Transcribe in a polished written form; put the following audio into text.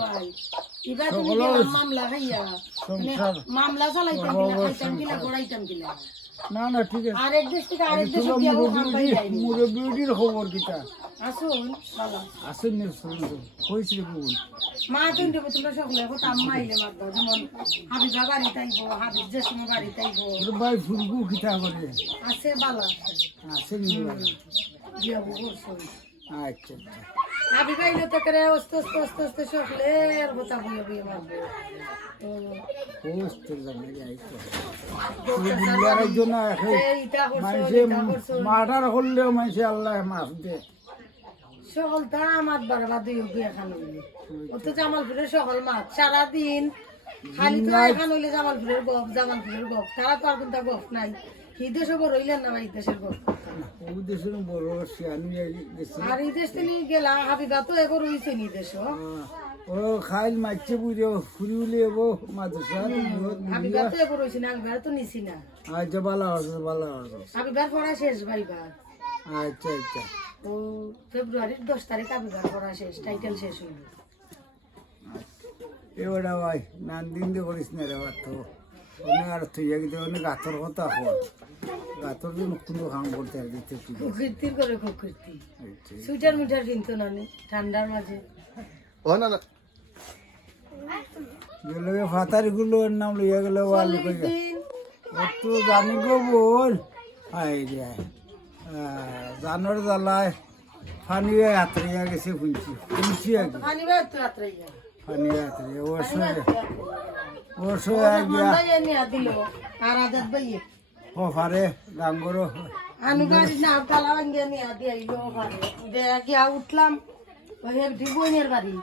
পাই এবার তুমি গেলাম মামলা খাইয়া মামলা চালাইতাম কিলা খাইতাম কিলা গড়াইতাম কিলা না না ঠিক আছে আরেক দেশ থেকে আরেক দেশে গিয়েও খাম পাই যায়নি মুরব্বির খবর কিটা আসুন বাবা আসেন না হয়েছিল বল মা তুমি দেবো তোমরা সকলে কথা আম্মা আইলে মাত দাও যেমন হাবিবা বাড়িতে আইবো হাবিব যে সময় বাড়িতে আইবো ভাই ফুলকু কিটা করে আছে ভালো আসেন যাবো করছো আচ্ছা হাবিব আইলে তো করে আস্তে আস্তে আস্তে আস্তে সকলে আর কথা বলে বলে মারবো পোস্ট জানা যায় তো দুনিয়ার জন্য মানুষে মার্ডার করলেও মানুষে আল্লাহ মাফ দে সকল তা আমার বারবার দুই এখন হইলে ও তো জামালপুরের সকল মাছ সারাদিন খালি তো এখন হইলে জামালপুরের গপ তারা তো আর কোনটা গপ নাই এই দেশে বড় হইলেন না এই দেশের গপ ও দেশের বড় আমি আর এই দেশ থেকে গেলাম হাবিবা তো এবার হইছে নি দেশ ও খাইল মারছে বুঝে ফুরিলে এবো মাদ্রাসা হাবিবা তো এবার হইছে না হাবিবার তো নিছি না আচ্ছা ভালো আছে হাবিবার পড়া শেষ ভাইবা আচ্ছা আচ্ছা ও ফেব্রুয়ারির 10 তারিখ হাবিবার পড়া শেষ টাইটেল শেষ হইল এবারে ভাই নান দিন দিয়ে করিস না রে তো অনেক আর তুই একদিন অনেক গাথর কথা হল গাথর দিন কোনো কাম করতে আর দিতে কুকীর্তির করে কুকীর্তি সুইটার মিটার কিনতো না ঠান্ডার মাঝে ও না না গেলে ফাতারি গুলো নাম লইয়া গেলে ভালো করে তো জানি গো বল আই রে জানোর জ্বালায় ফানি হাতড়িয়া গেছে শুনছি আগে পানি বাইর তো রাত্রে ইয়া ফানি হাতড়িয়া ওর গিয়া নিয়া দিল আর আদাত বাইয়ে ও ফারে গাঙ্গর আমি গাড়ি না তালা ভাঙ্গিয়া নিয়া দিয়ে আইলো পারে গিয়া উঠলাম ওই বইনের বাড়ি